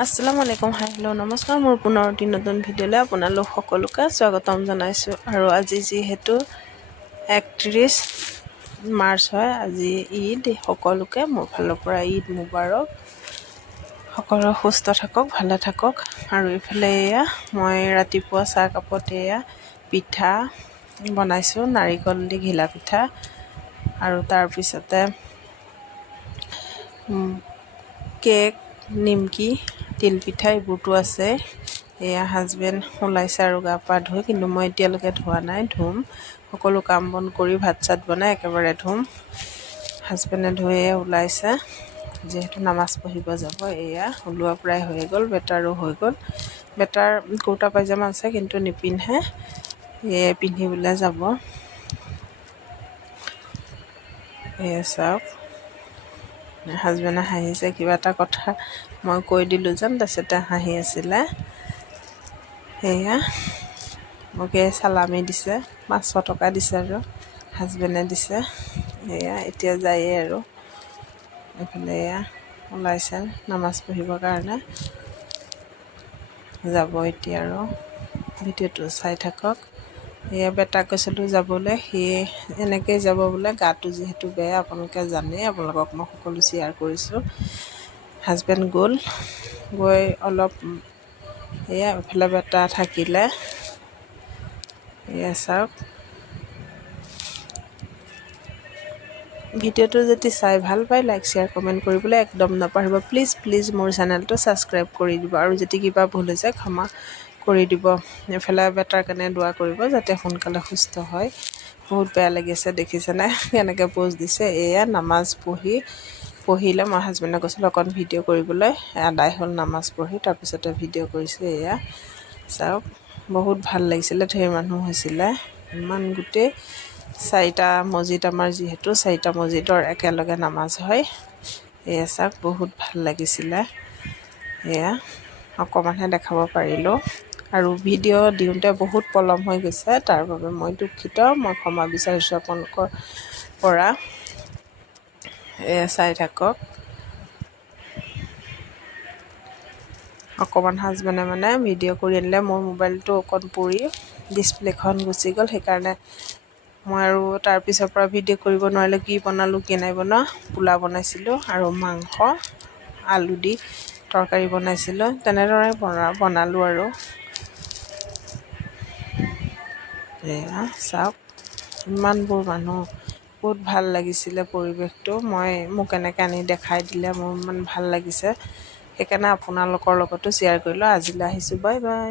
আসসালামু আলাইকুম, hi hello' নমস্কাৰ। মোৰ পুনৰ এটি নতুন ভিডিঅ'লৈ আপোনালোক সকলোকে স্বাগতম জনাইছোঁ। আৰু আজি যিহেতু 31 মাৰ্চ হয়, আজি ঈদ। সকলোকে মোৰ ফালৰ পৰা ঈদ মুবাৰক। সকলো সুস্থ থাকক, ভালে থাকক। আৰু এইফালে এয়া মই ৰাতিপুৱা চাহ কাপত এয়া পিঠা বনাইছোঁ, নাৰিকল দি ঘিলা পিঠা। আৰু তাৰপিছতে কেক, নিমকি, তিলপিঠা এইবোৰতো আছে। এয়া হাজবেণ্ড ওলাইছে আৰু গা পা ধুই, কিন্তু মই এতিয়ালৈকে ধোৱা নাই, ধুম। সকলো কাম বন কৰি ভাত চাত বনাই একেবাৰে ধুম। হাজবেণ্ডে ধুয়ে ওলাইছে, যিহেতু নামাজ পঢ়িব যাব। এয়া ওলোৱা প্ৰায় হৈ গ'ল, বেটাৰো হৈ গ'ল। বেটাৰ কুৰ্তা পায়জামা আছে, কিন্তু নিপিন্ধে, এয়ে পিন্ধিবলৈ যাব। এয়া চাওক, হাজবেণ্ডে হাঁহিছে, কিবা এটা কথা মই কৈ দিলোঁ যেন, তাৰপিছতে হাঁহি আছিলে। সেয়া মোকে চালামি দিছে, 500 টকা দিছে আৰু হাজবেণ্ডে দিছে। সেয়া এতিয়া যায়েই আৰু এইফালে এয়া ওলাইছে নামাজ পঢ়িবৰ কাৰণে যাব এতিয়া। আৰু ভিডিঅ'টো চাই থাকক। এয়া বেটাক কৈছিলোঁ যাবলৈ, সিয়ে এনেকৈয়ে যাব বোলে। গাটো যিহেতু বেয়া, আপোনালোকে জানেই, আপোনালোকক মই সকলো শ্বেয়াৰ কৰিছোঁ। হাজবেণ্ড গ'ল, গৈ অলপ এয়া এফালে বেটা থাকিলে। এয়া চাওক, ভিডিঅ'টো যদি চাই ভাল পায়, লাইক শ্বেয়াৰ কমেণ্ট কৰিবলৈ একদম নাপাহৰিব। প্লিজ মোৰ চেনেলটো ছাবস্ক্ৰাইব কৰি দিব। আৰু যদি কিবা ভুল হৈছে ক্ষমা কৰি দিব। এফালে বেটাৰ কাৰণে দোৱা কৰিব, যাতে সোনকালে সুস্থ হয়। বহুত বেয়া লাগিছে, দেখিছেনে কেনেকৈ প'জ দিছে। এয়া নামাজ পঢ়িলে মই হাজবেণ্ডক কৈছিলোঁ অকণ ভিডিঅ' কৰিবলৈ, আদায় হ'ল নামাজ পঢ়ি, তাৰপিছতে ভিডিঅ' কৰিছোঁ। এয়া চাওক, বহুত ভাল লাগিছিলে, ঢেৰ মানুহ হৈছিলে। ইমান গোটেই 4টা মছজিদ, আমাৰ যিহেতু 4টা মছজিদৰ একেলগে নামাজ হয়। এয়া চাওক, বহুত ভাল লাগিছিলে। এয়া অকণমানহে দেখাব পাৰিলোঁ, আৰু ভিডিঅ' দিওঁতে বহুত পলম হৈ গৈছে, তাৰ বাবে মই দুখিত। মই ক্ষমা বিচাৰিছোঁ আপোনালোকৰ পৰা। এয়া চাই থাকক। অকণমান হাজবেণ্ডে মানে ভিডিঅ' কৰি আনিলে, মোৰ মোবাইলটো অকণ পৰি ডিছপ্লেখন গুচি গ'ল। সেইকাৰণে মই আৰু তাৰপিছৰ পৰা ভিডিঅ' কৰিব নোৱাৰিলোঁ। কি বনালোঁ কি নাই বনোৱা, পোলাও বনাইছিলোঁ আৰু মাংস আলু দি তৰকাৰী বনাইছিলোঁ, তেনেদৰে বনালোঁ। আৰু এয়া চাওক, ইমানবোৰ মানুহ, বহুত ভাল লাগিছিলে পৰিৱেশটো। মোক এনেকৈ আনি দেখাই দিলে, মোৰ ইমান ভাল লাগিছে। সেইকাৰণে আপোনালোকৰ লগতো শ্বেয়াৰ কৰিলোঁ। আজিলৈ আহিছোঁ, বাই বাই।